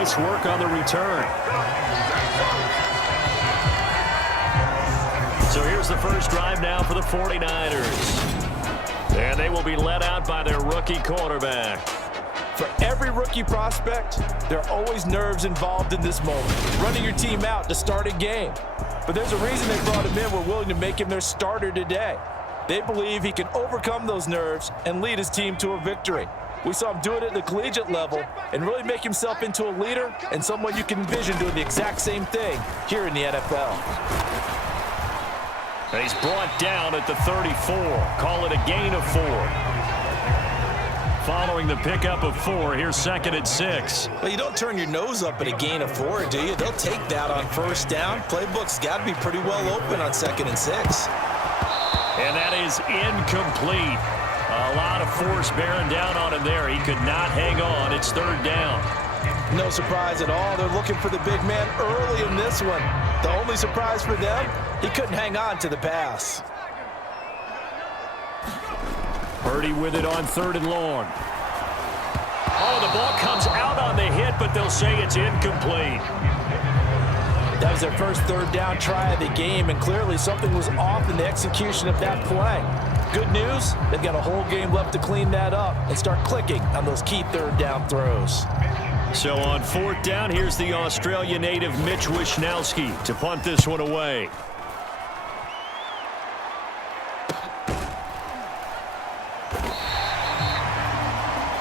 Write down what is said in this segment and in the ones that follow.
nice work on the return. So here's the first drive now for the 49ers. And they will be led out by their rookie quarterback. For every rookie prospect, there are always nerves involved in this moment. Running your team out to start a game. But there's a reason they brought him in. We're willing to make him their starter today. They believe he can overcome those nerves and lead his team to a victory. We saw him do it at the collegiate level and really make himself into a leader and someone you can envision doing the exact same thing here in the NFL. And he's brought down at the 34. Call it a gain of 4. Following the pickup of 4, here's 2nd and 6. Well, you don't turn your nose up at a gain of 4, do you? They'll take that on first down. Playbook's got to be pretty well open on 2nd and 6. And that is incomplete. A lot of force bearing down on him there. He could not hang on. It's 3rd down. No surprise at all. They're looking for the big man early in this one. The only surprise for them, he couldn't hang on to the pass. Purdy with it on 3rd and long. Oh, the ball comes out on the hit, but they'll say it's incomplete. That was their first 3rd down try of the game, and clearly something was off in the execution of that play. Good news, they've got a whole game left to clean that up and start clicking on those key 3rd down throws. So on 4th down, here's the Australia native Mitch Wishnowsky to punt this one away.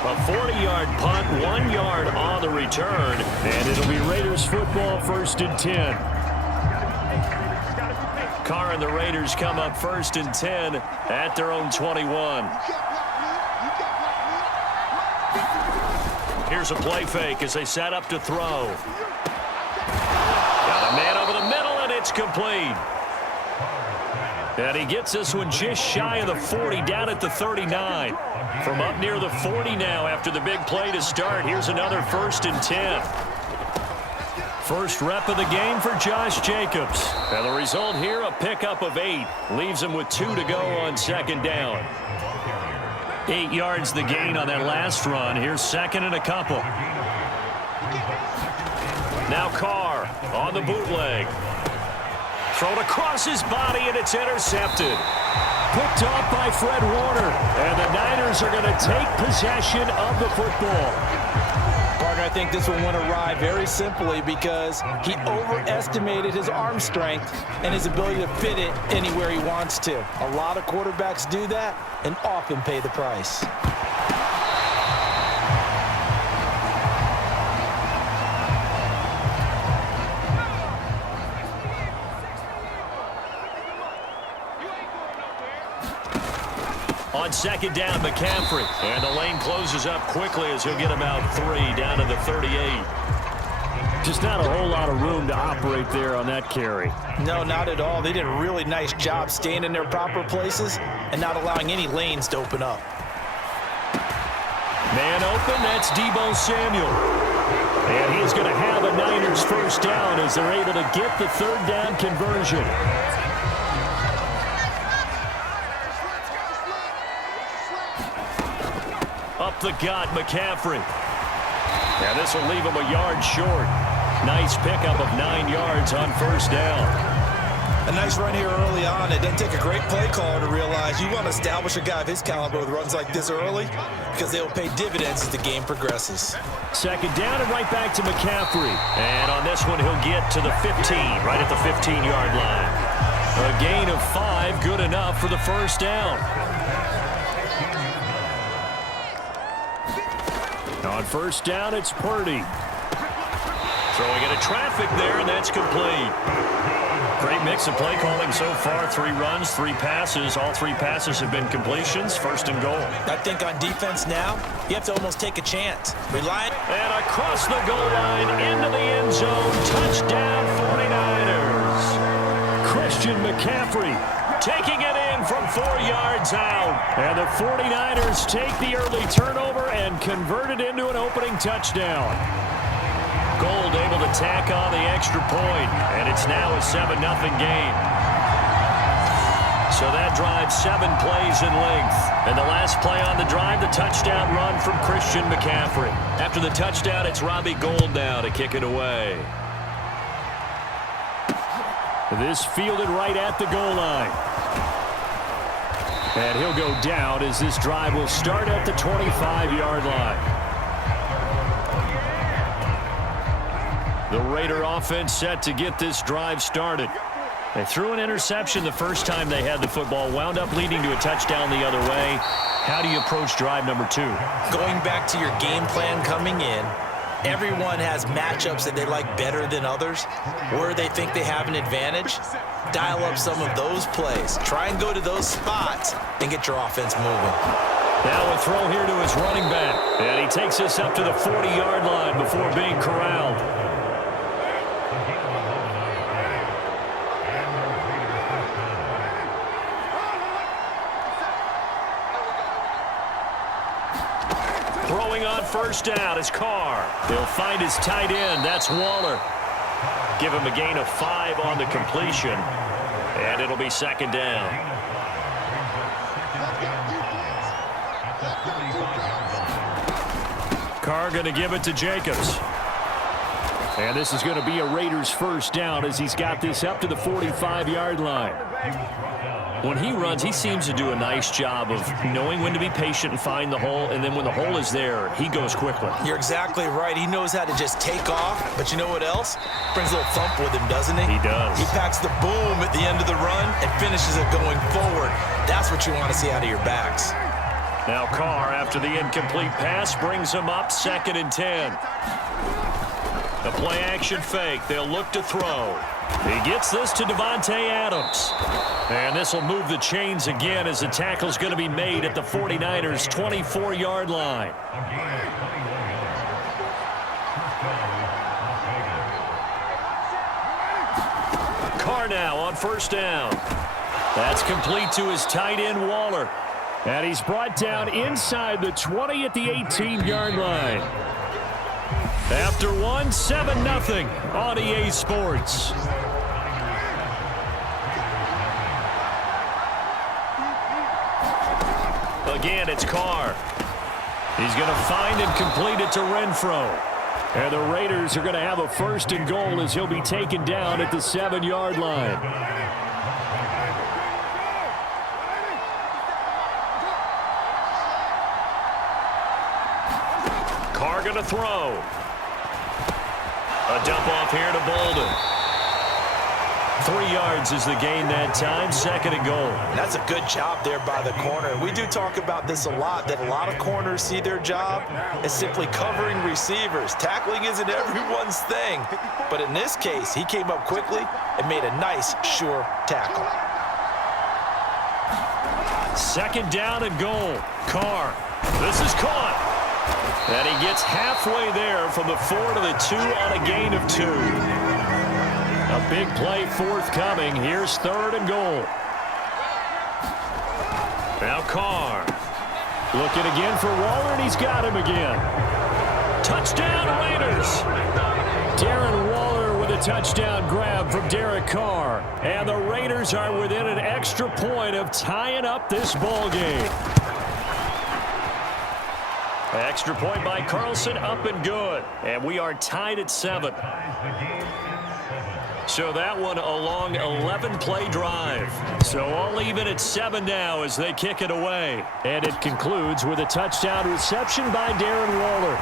A 40-yard punt, 1 yard on the return, and it'll be Raiders football 1st and 10. Carr and the Raiders come up 1st and 10 at their own 21. Here's a play fake as they set up to throw. Got a man over the middle, and it's complete. And he gets this one just shy of the 40, down at the 39. From up near the 40 now after the big play to start. Here's another 1st and 10. First rep of the game for Josh Jacobs. And the result here, a pickup of 8. Leaves him with 2 to go on 2nd down. 8 yards the gain on that last run. Here's 2nd and a couple. Now Carr on the bootleg. Thrown across his body, and it's intercepted. Picked off by Fred Warner. And the Niners are going to take possession of the football. Partner, I think this one went awry very simply because he overestimated his arm strength and his ability to fit it anywhere he wants to. A lot of quarterbacks do that and often pay the price. On 2nd down, McCaffrey. And the lane closes up quickly as he'll get about 3 down to the 38. Just not a whole lot of room to operate there on that carry. No, not at all. They did a really nice job staying in their proper places and not allowing any lanes to open up. Man open, that's Deebo Samuel. And he's going to have a Niners first down as they're able to get the 3rd down conversion. Up the gut, McCaffrey. And this will leave him a yard short. Nice pickup of 9 yards on 1st down. A nice run here early on. It doesn't take a great play caller to realize you want to establish a guy of his caliber with runs like this early because they will pay dividends as the game progresses. 2nd down and right back to McCaffrey. And on this one, he'll get to the 15, right at the 15-yard line. A gain of 5, good enough for the first down. On 1st down, it's Purdy. Throwing into traffic there, and that's complete. Great mix of play calling so far. 3 runs, 3 passes. All 3 passes have been completions. 1st and goal. I think on defense now, you have to almost take a chance. Rely. And across the goal line, into the end zone. Touchdown, 49ers. Christian McCaffrey taking it in from 4 yards out. And the 49ers take the early turnover and convert it into an opening touchdown. Gold able to tack on the extra point, and it's now a 7-0 game. So that drive 7 plays in length. And the last play on the drive, the touchdown run from Christian McCaffrey. After the touchdown, it's Robbie Gould now to kick it away. This fielded right at the goal line. And he'll go down as this drive will start at the 25-yard line. The Raider offense set to get this drive started. They threw an interception the first time they had the football, wound up leading to a touchdown the other way. How do you approach drive number 2? Going back to your game plan coming in, everyone has matchups that they like better than others. Where they think they have an advantage, dial up some of those plays. Try and go to those spots and get your offense moving. Now a throw here to his running back. And he takes us up to the 40-yard line before being corralled. Throwing on first down is Carr. He'll find his tight end. That's Waller. Give him a gain of 5 on the completion. And it'll be second down. Carr going to give it to Jacobs. And this is going to be a Raiders first down as he's got this up to the 45-yard line. When he runs, he seems to do a nice job of knowing when to be patient and find the hole, and then when the hole is there, he goes quickly. You're exactly right. He knows how to just take off, but you know what else? Brings a little thump with him, doesn't he? He does. He packs the boom at the end of the run and finishes it going forward. That's what you want to see out of your backs. Now Carr, after the incomplete pass, brings him up 2nd and 10. The play-action fake. They'll look to throw. He gets this to Devontae Adams. And this will move the chains again as the tackle's going to be made at the 49ers' 24-yard line. Carr now on first down. That's complete to his tight end, Waller. And he's brought down inside the 20 at the 18-yard line. After 7-0 on EA Sports. Again, it's Carr. He's going to find and complete it to Renfro. And the Raiders are going to have a 1st and goal as he'll be taken down at the 7-yard line. Carr going to throw. A dump off here to Bolden. 3 yards is the gain that time, 2nd and goal. That's a good job there by the corner. We do talk about this a lot, that a lot of corners see their job as simply covering receivers. Tackling isn't everyone's thing. But in this case, he came up quickly and made a nice, sure tackle. 2nd down and goal. Carr. This is caught. And he gets halfway there from the 4 to the 2 on a gain of 2. A big play forthcoming. Here's 3rd and goal. Now Carr. Looking again for Waller, and he's got him again. Touchdown Raiders. Darren Waller with a touchdown grab from Derek Carr. And the Raiders are within an extra point of tying up this ball game. Extra point by Carlson, up and good. And we are tied at 7. So that one a long 11-play drive. So all even at 7 now as they kick it away. And it concludes with a touchdown reception by Darren Waller.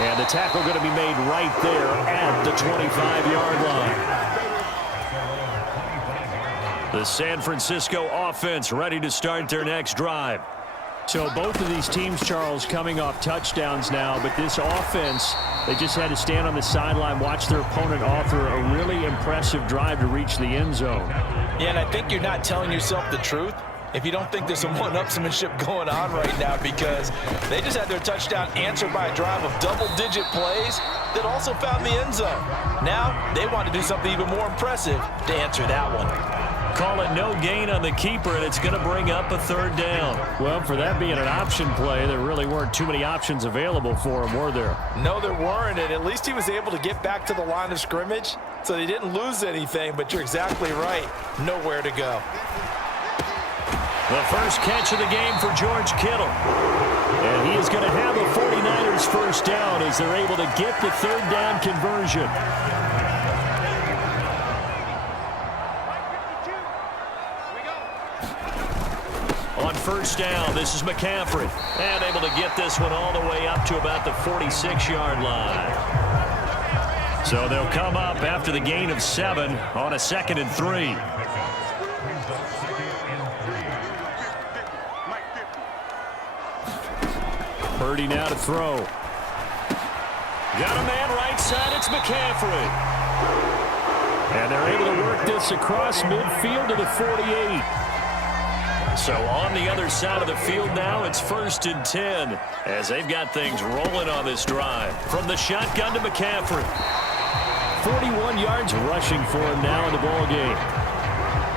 And the tackle going to be made right there at the 25-yard line. The San Francisco offense ready to start their next drive. So both of these teams, Charles, coming off touchdowns now, but this offense, they just had to stand on the sideline, watch their opponent author a really impressive drive to reach the end zone. Yeah, and I think you're not telling yourself the truth if you don't think there's some one-upsmanship going on right now, because they just had their touchdown answered by a drive of double-digit plays that also found the end zone. Now they want to do something even more impressive to answer that one. call it no gain on the keeper, and it's going to bring up a third down. Well, for that being an option play, there really weren't too many options available for him, were there? No, there weren't, and at least he was able to get back to the line of scrimmage, so they didn't lose anything, but you're exactly right. Nowhere to go. The first catch of the game for George Kittle. And he is going to have a 49ers first down as they're able to get the third down conversion. On first down, this is McCaffrey. And able to get this one all the way up to about the 46-yard line. So they'll come up after the gain of 7 on a 2nd and 3. Purdy now to throw. Got a man right side. It's McCaffrey. And they're able to work this across midfield to the 48. So on the other side of the field now, it's 1st and 10 as they've got things rolling on this drive. From the shotgun to McCaffrey. 41 yards rushing for him now in the ball game.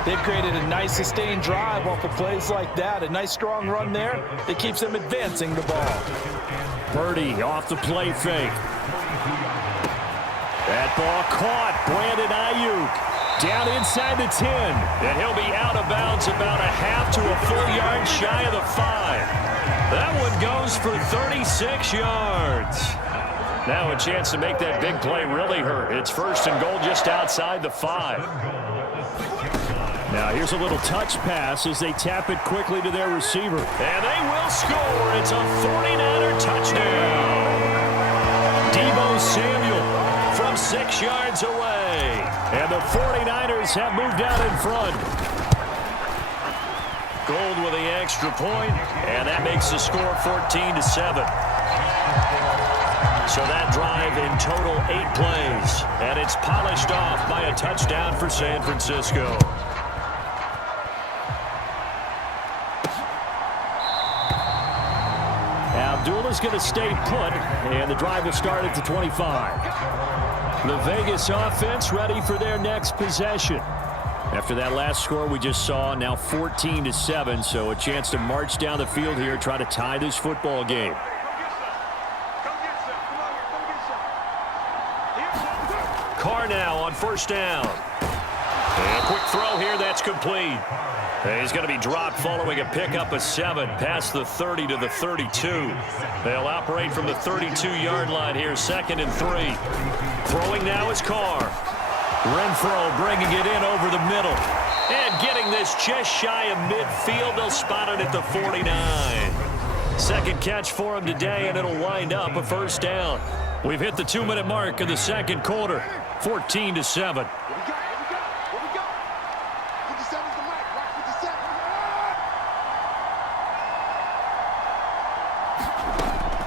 They've created a nice sustained drive off of plays like that. A nice strong run there that keeps them advancing the ball. Purdy off the play fake. That ball caught. Brandon Ayuk down inside the 10. And he'll be out of bounds about a half to a full yard shy of the 5. That one goes for 36 yards. Now a chance to make that big play really hurt. It's 1st and goal just outside the 5. Now here's a little touch pass as they tap it quickly to their receiver. And they will score. It's a 49er touchdown. Deebo Samuel from 6 yards away. And the 49ers have moved out in front. Gold with the extra point, and that makes the score 14-7. So that drive in total 8 plays, and it's polished off by a touchdown for San Francisco. Abdullah's going to stay put, and the drive will start at the 25. The Vegas offense ready for their next possession. After that last score we just saw, now 14-7, so a chance to march down the field here, try to tie this football game. Carr now on first down. And a quick throw here, that's complete. And he's going to be dropped following a pickup of 7 past the 30 to the 32. They'll operate from the 32-yard line here, 2nd and 3. Throwing now is Carr. Renfro bringing it in over the middle. And getting this just shy of midfield. They'll spot it at the 49. Second catch for him today, and it'll wind up a first down. We've hit the 2-minute mark of the second quarter, 14-7.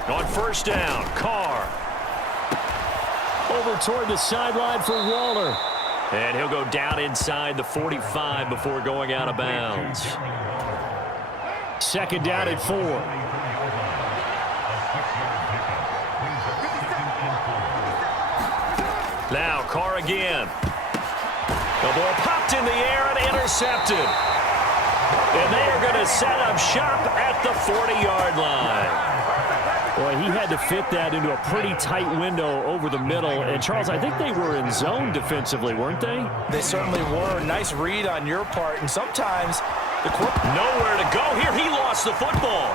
On first down, Carr. Over toward the sideline for Waller. And he'll go down inside the 45 before going out of bounds. 2nd down and 4. Now Carr again. The ball popped in the air and intercepted. And they are going to set up shop at the 40-yard line. Boy, he had to fit that into a pretty tight window over the middle. And, Charles, I think they were in zone defensively, weren't they? They certainly were. Nice read on your part. And sometimes the nowhere to go here. He lost the football.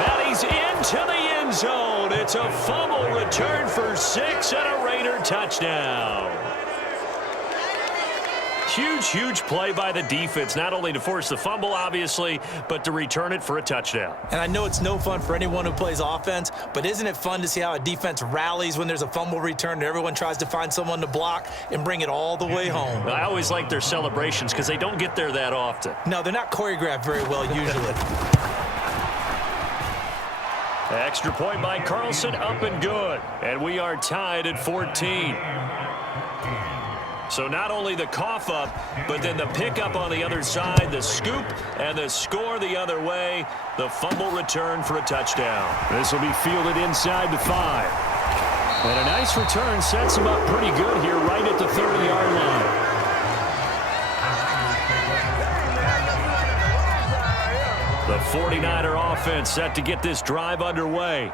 And he's into the end zone. It's a fumble return for 6 and a Raider touchdown. Huge play by the defense, not only to force the fumble, obviously, but to return it for a touchdown. And I know it's no fun for anyone who plays offense, but isn't it fun to see how a defense rallies when there's a fumble return and everyone tries to find someone to block and bring it all the way home? I always like their celebrations because they don't get there that often. No, they're not choreographed very well usually. Extra point by Carlson, up and good. And we are tied at 14. So not only the cough up, but then the pickup on the other side, the scoop, and the score the other way. The fumble return for a touchdown. This will be fielded inside the 5. And a nice return sets him up pretty good here right at the 30-yard line. The 49er offense set to get this drive underway.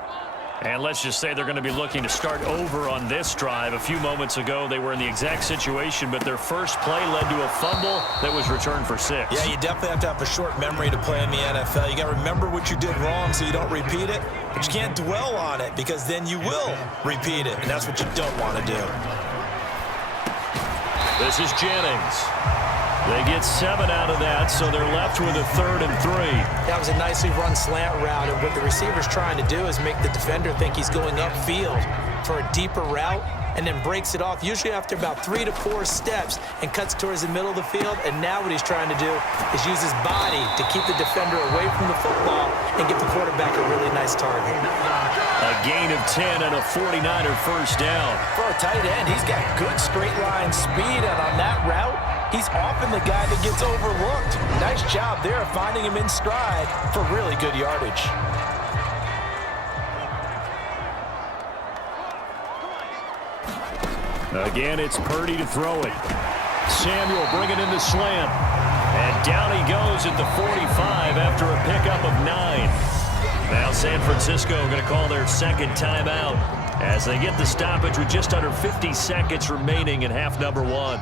And let's just say they're going to be looking to start over on this drive. A few moments ago, they were in the exact situation, but their first play led to a fumble that was returned for 6. Yeah, you definitely have to have a short memory to play in the NFL. You got to remember what you did wrong so you don't repeat it, but you can't dwell on it because then you will repeat it, and that's what you don't want to do. This is Jennings. They get 7 out of that, so they're left with a 3rd and 3. That was a nicely run slant route, and what the receiver's trying to do is make the defender think he's going upfield for a deeper route and then breaks it off, usually after about 3 to 4 steps, and cuts towards the middle of the field. And now what he's trying to do is use his body to keep the defender away from the football and give the quarterback a really nice target. A gain of 10 and a 49er first down. For a tight end, he's got good straight line speed, and on that route, he's often the guy that gets overlooked. Nice job there of finding him in stride for really good yardage. Again, it's Purdy to throw it. Samuel bringing in the slant. And down he goes at the 45 after a pickup of 9. Now San Francisco going to call their second timeout as they get the stoppage with just under 50 seconds remaining in half number 1.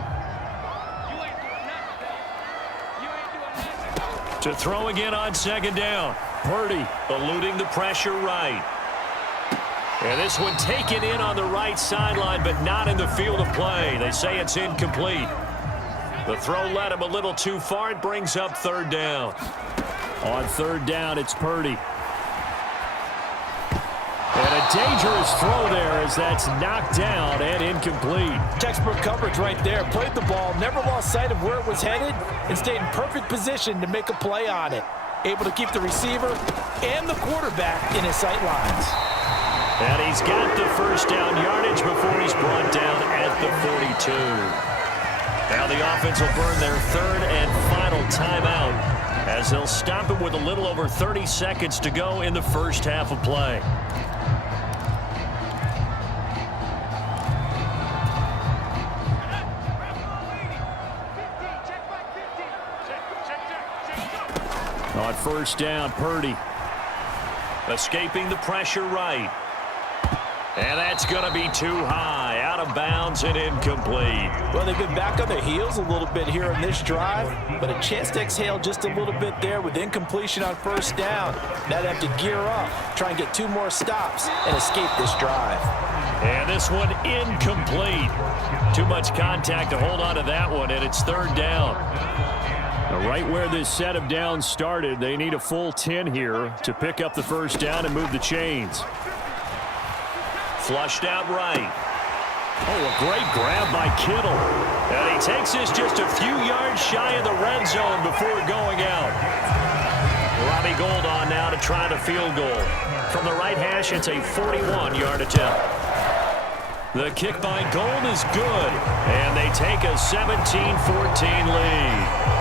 To throw again on second down. Purdy eluding the pressure right. And this one taken in on the right sideline, but not in the field of play. They say it's incomplete. The throw led him a little too far. It brings up 3rd down. On 3rd down, it's Purdy. And a dangerous throw there as that's knocked down and incomplete. Textbook coverage right there. Played the ball, never lost sight of where it was headed, and stayed in perfect position to make a play on it. Able to keep the receiver and the quarterback in his sight lines. And he's got the first down yardage before he's brought down at the 42. Now the offense will burn their 3rd and final timeout as they'll stop it with a little over 30 seconds to go in the first half of play. On first down, Purdy escaping the pressure right. And that's going to be too high, out of bounds and incomplete. Well, they've been back on their heels a little bit here on this drive, but a chance to exhale just a little bit there with incompletion on first down. Now they have to gear up, try and get 2 more stops and escape this drive. And this one incomplete. Too much contact to hold on to that one, and it's 3rd down. Right where this set of downs started, they need a full 10 here to pick up the first down and move the chains. Flushed out right. Oh, a great grab by Kittle. And he takes this just a few yards shy of the red zone before going out. Robbie Gould on now to try the field goal. From the right hash, it's a 41-yard attempt. The kick by Gould is good, and they take a 17-14 lead.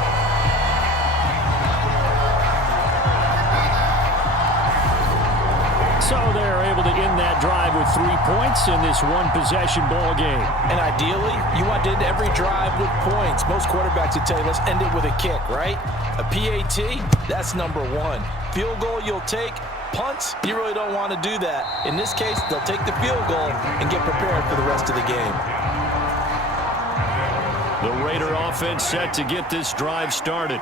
So they're able to end that drive with 3 points in this one-possession ball game. And ideally, you want to end every drive with points. Most quarterbacks would tell you, let's end it with a kick, right? A PAT, that's number 1. Field goal you'll take. Punts, you really don't want to do that. In this case, they'll take the field goal and get prepared for the rest of the game. The Raider offense set to get this drive started.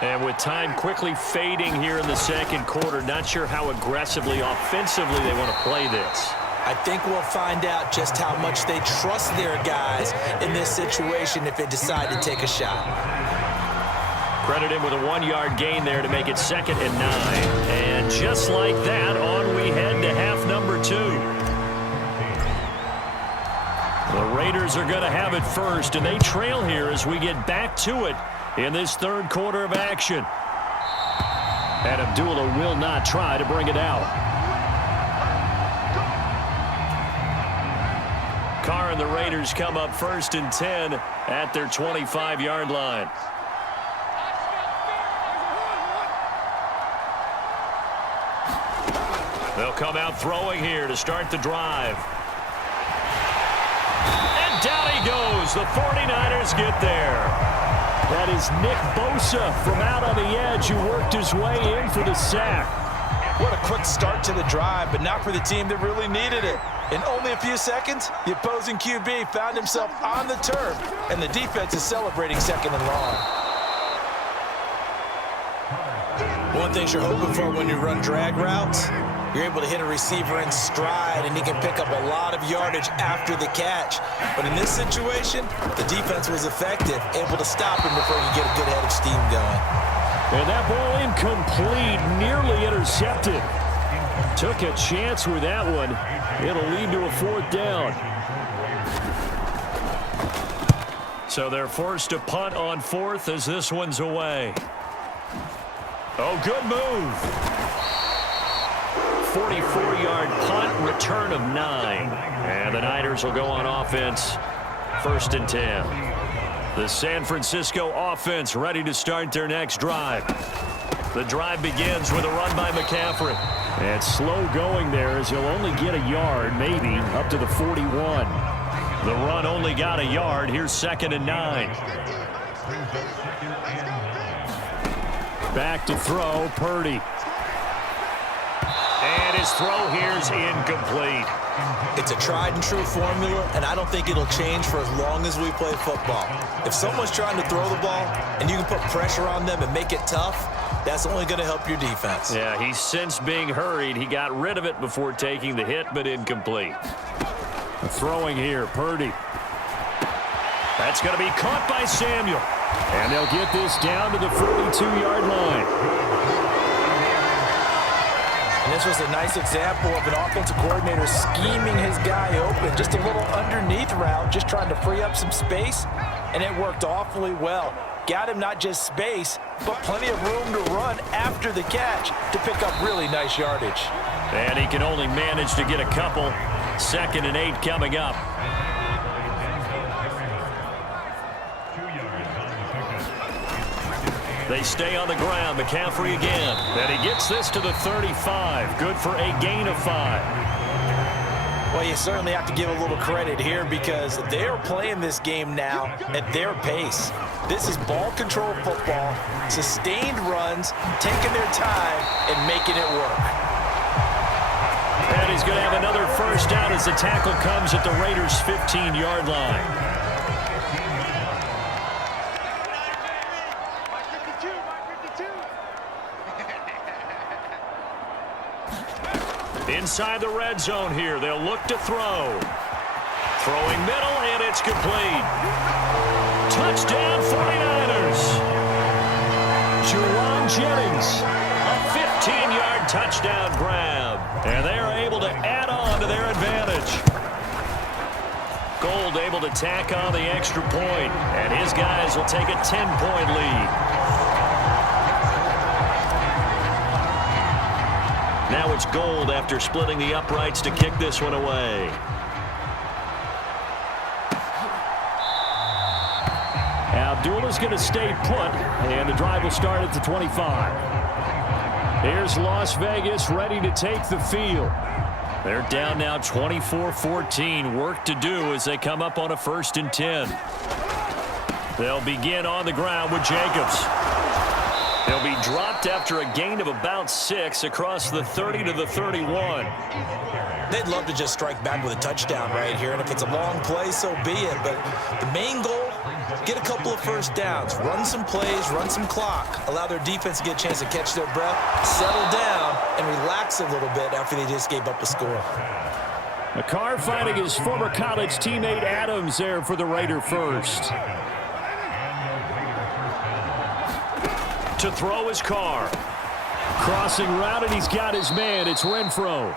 And with time quickly fading here in the second quarter, not sure how aggressively, offensively they want to play this. I think we'll find out just how much they trust their guys in this situation if they decide to take a shot. Credit him with a 1-yard gain there to make it 2nd and 9. And just like that, on we head to half number 2. The Raiders are going to have it first, and they trail here as we get back to it in this 3rd quarter of action. And Abdullah will not try to bring it out. Carr and the Raiders come up 1st and 10 at their 25-yard line. They'll come out throwing here to start the drive. And down he goes. The 49ers get there. That is Nick Bosa from out on the edge who worked his way in for the sack. What a quick start to the drive, but not for the team that really needed it. In only a few seconds, the opposing QB found himself on the turf, and the defense is celebrating second and long. One thing you're hoping for when you run drag routes, you're able to hit a receiver in stride, and he can pick up a lot of yardage after the catch. But in this situation, the defense was effective, able to stop him before he could get a good head of steam going. And that ball incomplete, nearly intercepted. Took a chance with that one. It'll lead to a fourth down. So they're forced to punt on fourth as this one's away. Oh, good move. 44-yard punt, return of 9. And the Niners will go on offense, 1st and 10. The San Francisco offense ready to start their next drive. The drive begins with a run by McCaffrey. And slow going there as he'll only get a yard, maybe, up to the 41. The run only got a yard. Here's 2nd and 9. Back to throw, Purdy. And his throw here's incomplete. It's a tried and true formula, and I don't think it'll change for as long as we play football. If someone's trying to throw the ball and you can put pressure on them and make it tough, that's only going to help your defense. Yeah, he's since being hurried. He got rid of it before taking the hit, but incomplete. Throwing here, Purdy. That's going to be caught by Samuel. And they'll get this down to the 42-yard line. And this was a nice example of an offensive coordinator scheming his guy open. Just a little underneath route, just trying to free up some space, and it worked awfully well. Got him not just space, but plenty of room to run after the catch to pick up really nice yardage. And he can only manage to get a couple. 2nd and 8 coming up. They stay on the ground. McCaffrey again. And he gets this to the 35. Good for a gain of 5. Well, you certainly have to give a little credit here because they are playing this game now at their pace. This is ball control football, sustained runs, taking their time and making it work. And he's going to have another first down as the tackle comes at the Raiders' 15-yard line. Inside the red zone here. They'll look to throw. Throwing middle, and it's complete. Touchdown, 49ers. Juwan Jennings, a 15-yard touchdown grab. And they are able to add on to their advantage. Gold able to tack on the extra point, and his guys will take a 10-point lead. Now it's Gold after splitting the uprights to kick this one away. Abdullah's going to stay put, and the drive will start at the 25. Here's Las Vegas ready to take the field. They're down now 24-14. Work to do as they come up on a 1st and 10. They'll begin on the ground with Jacobs. He'll be dropped after a gain of about 6 across the 30 to the 31. They'd love to just strike back with a touchdown right here, and if it's a long play, so be it. But the main goal, get a couple of first downs, run some plays, run some clock, allow their defense to get a chance to catch their breath, settle down, and relax a little bit after they just gave up a score. McCarr finding his former college teammate Adams there for the Raider first. To throw his Carr. Crossing route, and he's got his man. It's Renfro.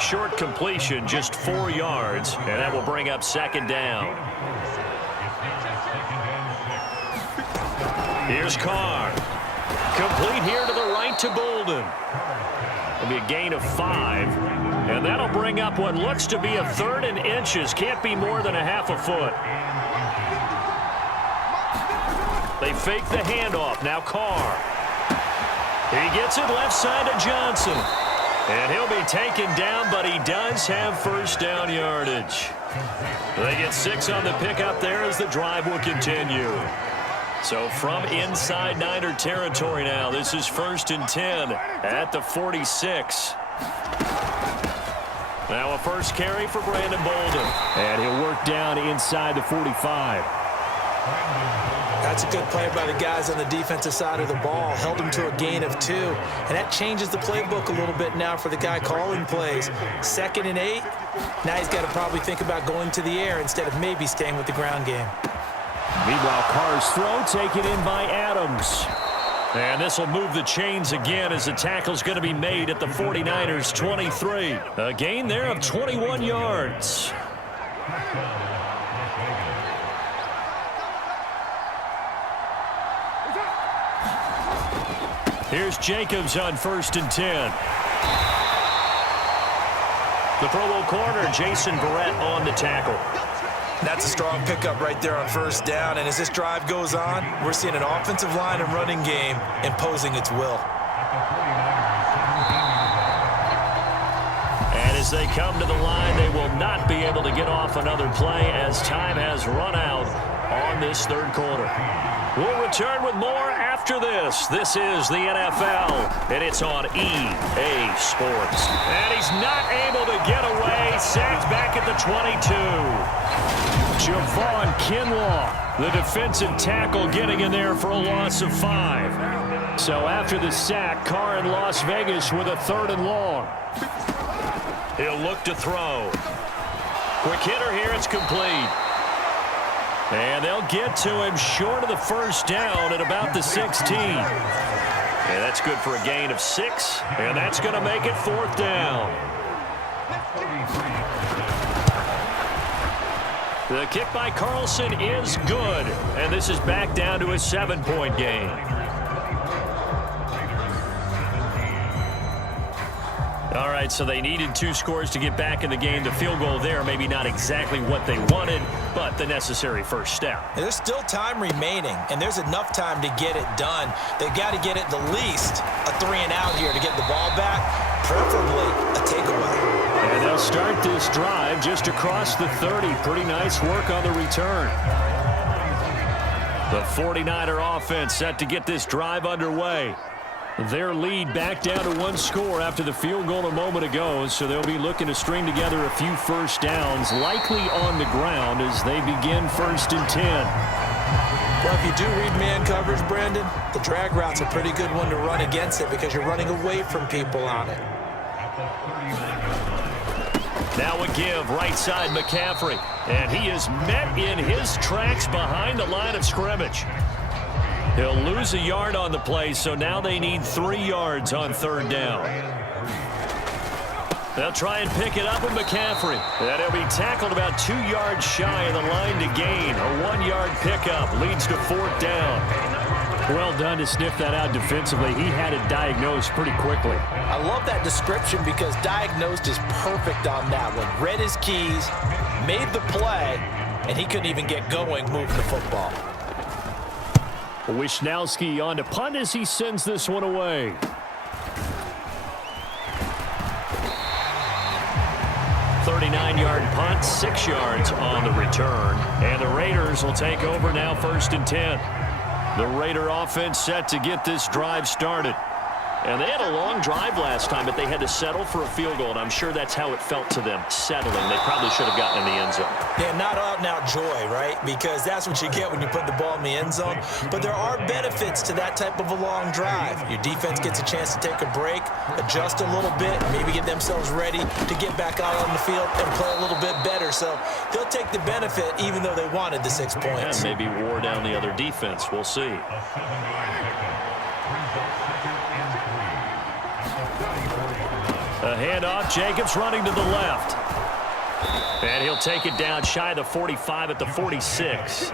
Short completion, just 4 yards, and that will bring up 2nd down. Here's Carr. Complete here to the right to Bolden. It'll be a gain of 5, and that'll bring up what looks to be a 3rd and inches. Can't be more than a half a foot. They fake the handoff. Now Carr. He gets it left side to Johnson. And he'll be taken down, but he does have first down yardage. They get 6 on the pickup there as the drive will continue. So from inside Niner territory now, this is 1st and 10 at the 46. Now a first carry for Brandon Bolden. And he'll work down inside the 45. That's a good play by the guys on the defensive side of the ball. Held him to a gain of 2. And that changes the playbook a little bit now for the guy calling plays. 2nd and 8. Now he's got to probably think about going to the air instead of maybe staying with the ground game. Meanwhile, Carr's throw taken in by Adams. And this will move the chains again as the tackle's going to be made at the 49ers' 23. A gain there of 21 yards. Here's Jacobs on 1st and 10. The Pro Bowl corner, Jason Verrett, on the tackle. That's a strong pickup right there on 1st down. And as this drive goes on, we're seeing an offensive line and running game imposing its will. And as they come to the line, they will not be able to get off another play as time has run out on this 3rd quarter. We'll return with more after this. This is the NFL, and it's on EA Sports. And he's not able to get away. Sacked back at the 22. Javon Kinlaw, the defensive tackle, getting in there for a loss of 5. So after the sack, Carr in Las Vegas with a 3rd and long. He'll look to throw. Quick hitter here, it's complete. And they'll get to him short of the 1st down at about the 16. And that's good for a gain of 6. And that's going to make it 4th down. The kick by Carlson is good. And this is back down to a 7-point game. All right, so they needed 2 scores to get back in the game. The field goal there, maybe not exactly what they wanted, but the necessary first step. And there's still time remaining, and there's enough time to get it done. They've got to get it the least a 3-and-out here to get the ball back, preferably a takeaway. And they'll start this drive just across the 30. Pretty nice work on the return. The 49er offense set to get this drive underway. Their lead back down to 1 score after the field goal a moment ago, so they'll be looking to string together a few first downs, likely on the ground as they begin 1st and 10. Well, if you do read man coverage, Brandon, the drag route's a pretty good one to run against it because you're running away from people on it. Now a give, right side McCaffrey, and he is met in his tracks behind the line of scrimmage. He'll lose a yard on the play, so now they need 3 yards on 3rd down. They'll try and pick it up with McCaffrey. And he'll be tackled about 2 yards shy of the line to gain. A 1-yard pickup leads to 4th down. Well done to sniff that out defensively. He had it diagnosed pretty quickly. I love that description because diagnosed is perfect on that one. Read his keys, made the play, and he couldn't even get going moving the football. Wishnowski on to punt as he sends this one away. .39-yard punt, 6 yards on the return. And the Raiders will take over now 1st and 10. The Raider offense set to get this drive started. And they had a long drive last time, but they had to settle for a field goal, and I'm sure that's how it felt to them, settling. They probably should have gotten in the end zone. Yeah, not out-and-out joy, right? Because that's what you get when you put the ball in the end zone. But there are benefits to that type of a long drive. Your defense gets a chance to take a break, adjust a little bit, maybe get themselves ready to get back out on the field and play a little bit better. So they'll take the benefit even though they wanted the 6 points. Yeah, maybe wore down the other defense. We'll see. A handoff, Jacobs running to the left. And he'll take it down shy of the 45 at the 46.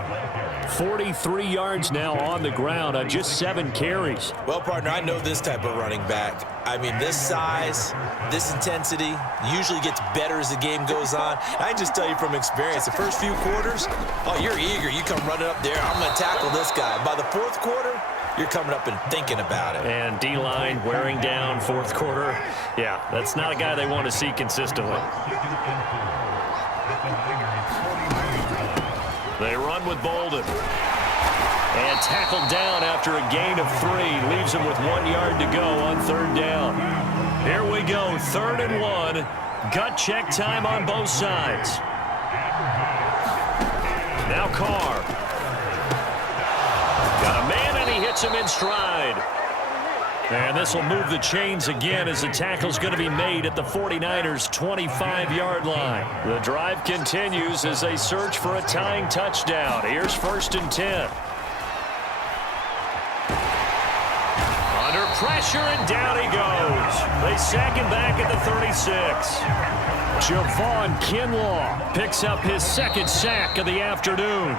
43 yards now on the ground on just 7 carries. Well, partner, I know this type of running back. I mean, this size, this intensity usually gets better as the game goes on. I can just tell you from experience, the first few quarters, oh, you're eager. You come running up there, I'm going to tackle this guy. By the 4th quarter, you're coming up and thinking about it. And D-line wearing down fourth quarter. Yeah, that's not a guy they want to see consistently. They run with Bolden. And tackled down after a gain of 3. Leaves him with 1 yard to go on third down. Here we go, 3rd and 1. Gut check time on both sides. Now Carr. Got a man, and he hits him in stride. And this will move the chains again as the tackle's going to be made at the 49ers' 25-yard line. The drive continues as they search for a tying touchdown. Here's 1st and 10. Under pressure, and down he goes. They sack him back at the 36. Javon Kinlaw picks up his 2nd sack of the afternoon.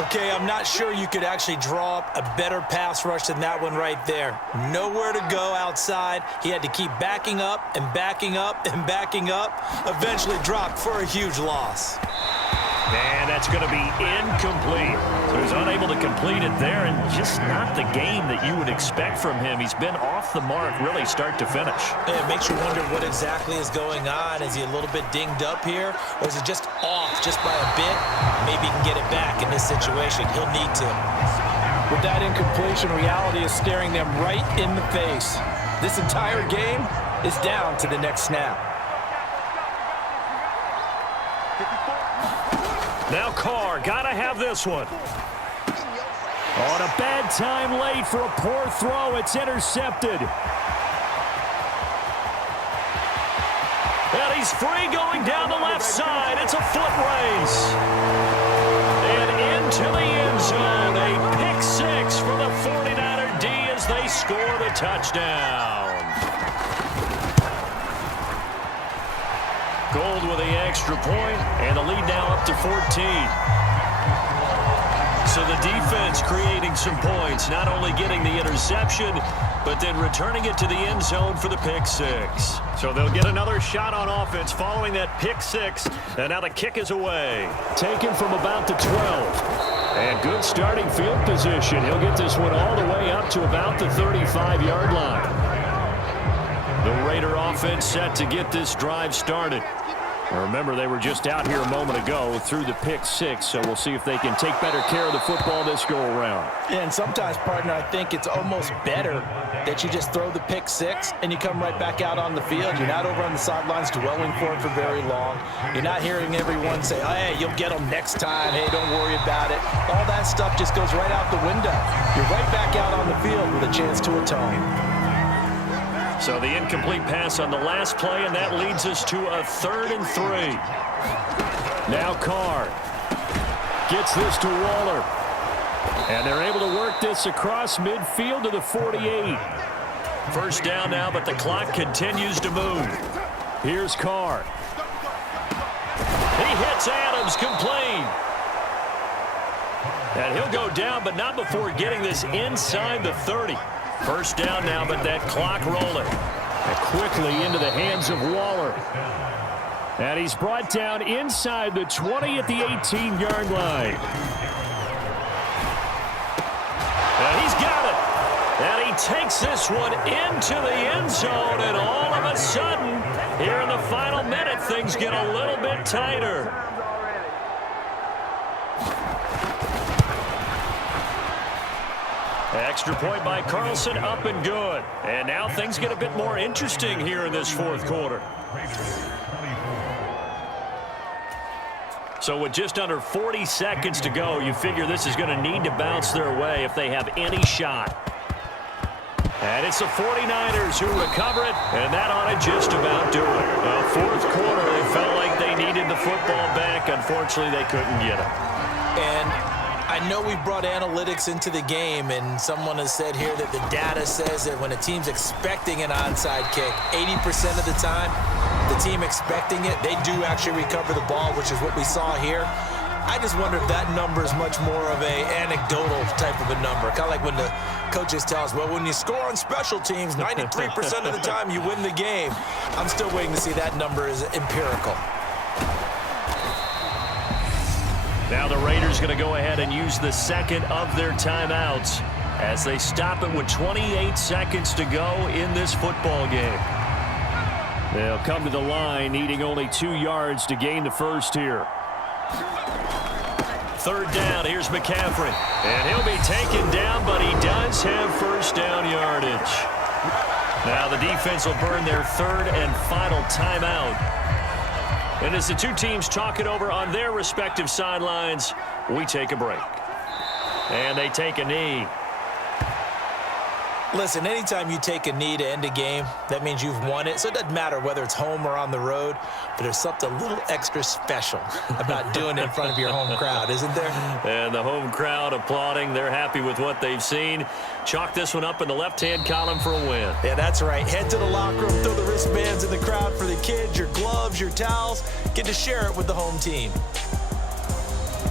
Okay, I'm not sure you could actually draw up a better pass rush than that one right there. Nowhere to go outside. He had to keep backing up and backing up and backing up. Eventually dropped for a huge loss. And that's going to be incomplete. So he's unable to complete it there, and just not the game that you would expect from him. He's been off the mark really start to finish. It makes you wonder what exactly is going on. Is he a little bit dinged up here, or is he just off just by a bit? Maybe he can get it back in this situation. He'll need to. With that incompletion, reality is staring them right in the face. This entire game is down to the next snap. Now Carr, gotta have this one. On a bad time late for a poor throw, it's intercepted. And he's free going down the left side. It's a foot race. And into the end zone, a pick 6 for the 49er D as they score the touchdown. Gold with the extra point, and the lead now up to 14. So the defense creating some points, not only getting the interception, but then returning it to the end zone for the pick 6. So they'll get another shot on offense following that pick 6, and now the kick is away. Taken from about the 12. And good starting field position. He'll get this one all the way up to about the 35-yard line. The Raider offense set to get this drive started. Remember, they were just out here a moment ago through the pick 6, so we'll see if they can take better care of the football this go-around. And sometimes, partner, I think it's almost better that you just throw the pick 6 and you come right back out on the field. You're not over on the sidelines dwelling for it for very long. You're not hearing everyone say, oh, hey, you'll get them next time. Hey, don't worry about it. All that stuff just goes right out the window. You're right back out on the field with a chance to atone. So the incomplete pass on the last play, and that leads us to a 3rd and 3. Now Carr gets this to Waller. And they're able to work this across midfield to the 48. First down now, but the clock continues to move. Here's Carr. He hits Adams, complete. And he'll go down, but not before getting this inside the 30. First down now, but that clock rolling. And quickly into the hands of Waller. And he's brought down inside the 20 at the 18-yard line. And he's got it. And he takes this one into the end zone, and all of a sudden, here in the final minute, things get a little bit tighter. Extra point by Carlson, up and good. And now things get a bit more interesting here in this fourth quarter. So with just under 40 seconds to go, you figure this is going to need to bounce their way if they have any shot. And it's the 49ers who recover it, and that ought to just about do it. Fourth quarter, they felt like they needed the football back. Unfortunately, they couldn't get it. And I know we brought analytics into the game, and someone has said here that the data says that when a team's expecting an onside kick, 80% of the time, the team expecting it, they do actually recover the ball, which is what we saw here. I just wonder if that number is much more of a anecdotal type of a number. Kind of like when the coaches tell us, well, when you score on special teams, 93% of the time you win the game. I'm still waiting to see that number is empirical. Now the Raiders going to go ahead and use the second of their timeouts as they stop it with 28 seconds to go in this football game. They'll come to the line, needing only 2 yards to gain the first here. Third down, here's McCaffrey. And he'll be taken down, but he does have first down yardage. Now the defense will burn their third and final timeout. And as the two teams talk it over on their respective sidelines, we take a break. And they take a knee. Listen, anytime you take a knee to end a game, that means you've won it. So it doesn't matter whether it's home or on the road, but there's something a little extra special about doing it in front of your home crowd, isn't there? And the home crowd applauding. They're happy with what they've seen. Chalk this one up in the left-hand column for a win. Yeah, that's right. Head to the locker room, throw the wristbands in the crowd for the kids, your gloves, your towels. Get to share it with the home team.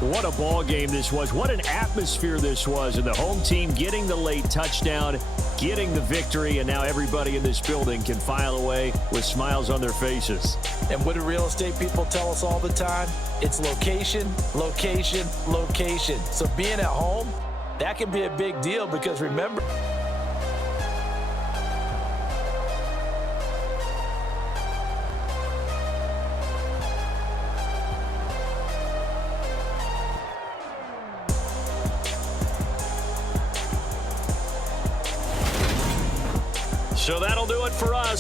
What a ball game this was. What an atmosphere this was. And the home team getting the late touchdown, getting the victory, and now everybody in this building can file away with smiles on their faces. And what do real estate people tell us all the time? It's location, location, location. So being at home, that can be a big deal because remember, So that'll do it for us.